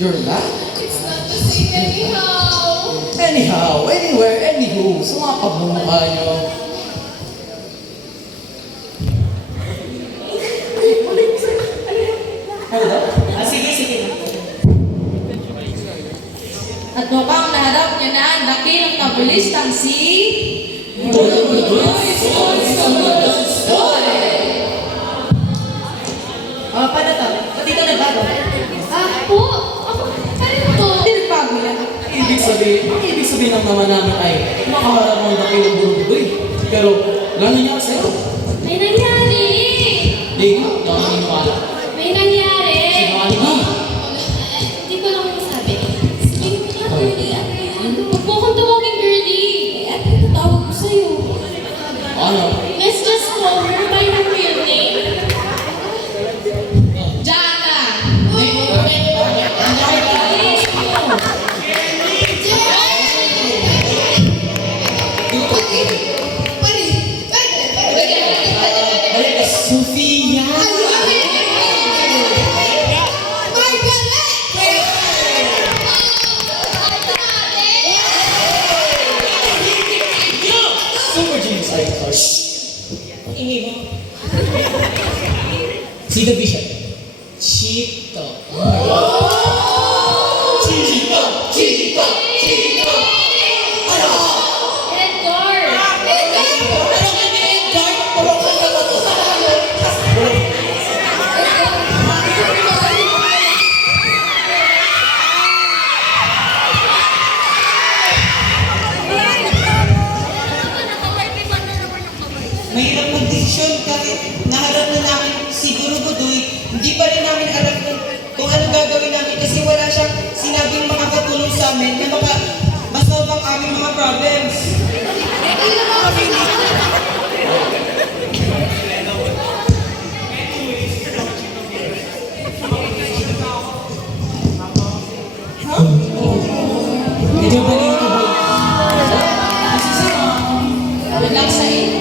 You're not? It's not the same anyhow. Anyhow, anywhere, anywho, sumakab mo mukha nyo. Ano daw? Sige. At mukhang naharap niya na ang dakilang tabulistang si... Paano to? Ba't dito nagbago? Po? Ano to? Tinagbago yan. Ibig sabihin ng naman namin ay makaharap mo ang dakilang burubudoy. Pero, gano'n niya sa'yo. May nangyari. Hindi nga, nakakiniwala. May nangyari. Sinungaling ka. Hindi ko lang masabi. Sige nga, girlie. Huwag mo akong tawagin girlie. Ano yung tawag ko sa'yo? Ano? Let's just call her by her real name. Jana! Sofia! Super genius icon. Ingay mo. Sino Bishop? Chito. Edgar! Mahirap mag-desisyon kahit naharap na namin si Guru Budoy, hindi pa rin namin alam kung ano gagawin namin kasi wala siyang sinabing makakatulong sa amin na masolve ang aming mga problems. Medyo baliw ka ba? Relax sa iyo.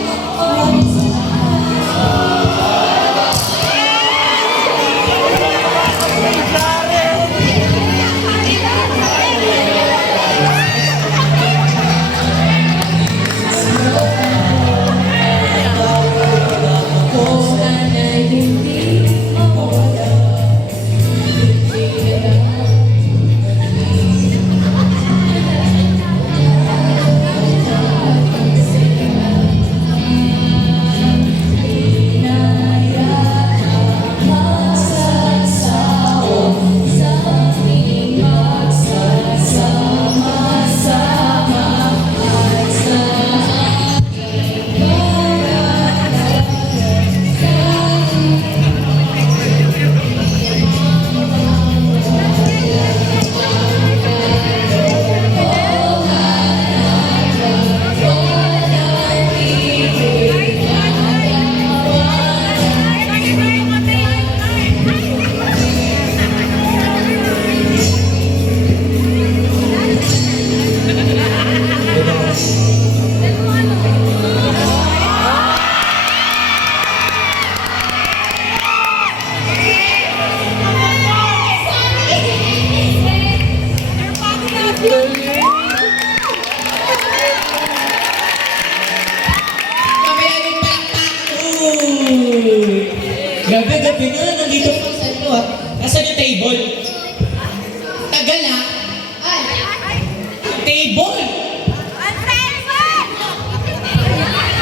Gabi-gabi na, nandito pa sa ito ha. Nasaan yung table? Tagal ha? Table!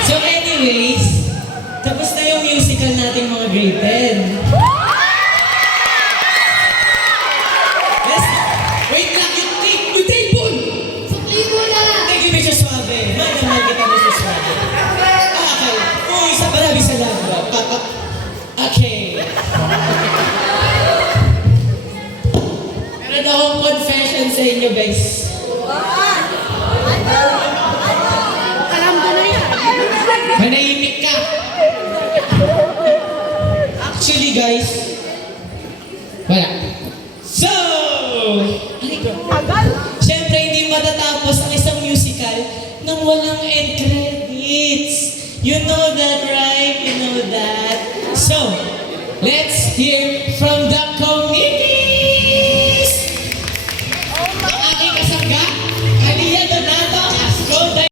So anyways, tapos na yung musical nating mga grade 10. Wait lang, yung table! Sukli mo na! Thank you, Mr. Suave. Mahal kita, Mr. Suave. Okay. Uy, maraming salamat. Okay. Meron akong confession sa inyo, guys. Manahimik ka. Actually, guys, wala. So, siyempre hindi matatapos ang isang musical nang walang end credits. You know that, right? You know that. So, let's hear from the